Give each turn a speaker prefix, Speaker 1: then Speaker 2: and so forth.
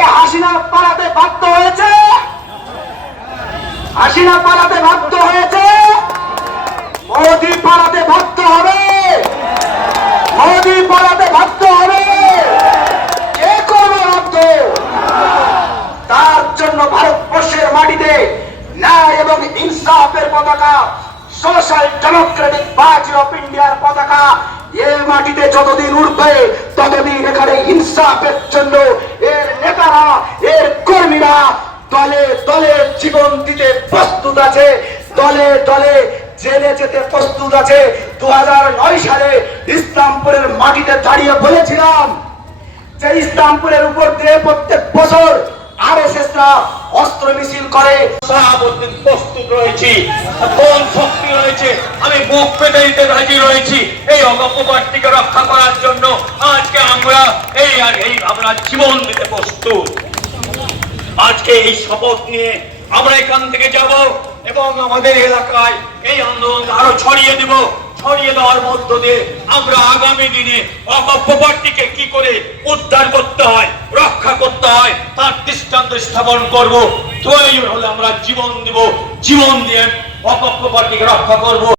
Speaker 1: থেকে হাসিনা পালাতে বাধ্য হয়েছে। হাসিনা পালাতে বাধ্য হয়েছে। মোদি পালাতে বাধ্য হবে। মোদি পালাতে বাধ্য হবে। কে করবে বাধ্য? তার জন্য ভারতবর্ষের মাটিতে ন্যায় এবং ইনসাফের পতাকা, সোশ্যাল ডেমোক্রেটিক পার্টি অফ ইন্ডিয়ার পতাকা এ মাটিতে যতদিন উঠবে, ততদিন এখানে ইনসাফের জন্য দলে দলে জীবন দিতে প্রস্তুত আছে। দলে দলে জেলে যেতে প্রস্তুত আছে। দু সালে ইসলামপুরের মাটিতে দাঁড়িয়ে বলেছিলাম যে ইসলামপুরের উপর দিয়ে প্রত্যেক বছর অস্ত্র মিছিল করে।
Speaker 2: প্রস্তুত রয়েছি। কোন শক্তি রয়েছে? আমি বুক পেতে দিতে রাজি রয়েছি। এই অগপবাদটিকে রক্ষা করার জন্য আজকে আমরা এই আর এই আমরা জীবন দিতে প্রস্তুত। আজকে এই শপথ নিয়ে আমরা এখান থেকে যাব এবং আমাদের এলাকায় এই আন্দোলন আরও ছড়িয়ে দেব, ছড়িয়ে দেওয়ার মধ্য দিয়ে আমরা আগামী দিনে অকপ্যপাটটিকে কি করে উদ্ধার করতে হয়, রক্ষা করতে হয়, তার দৃষ্টান্ত স্থাপন করব তৈরি হলে আমরা জীবন দিব, জীবন দিয়ে অকপ্যপাটটিকে রক্ষা করব।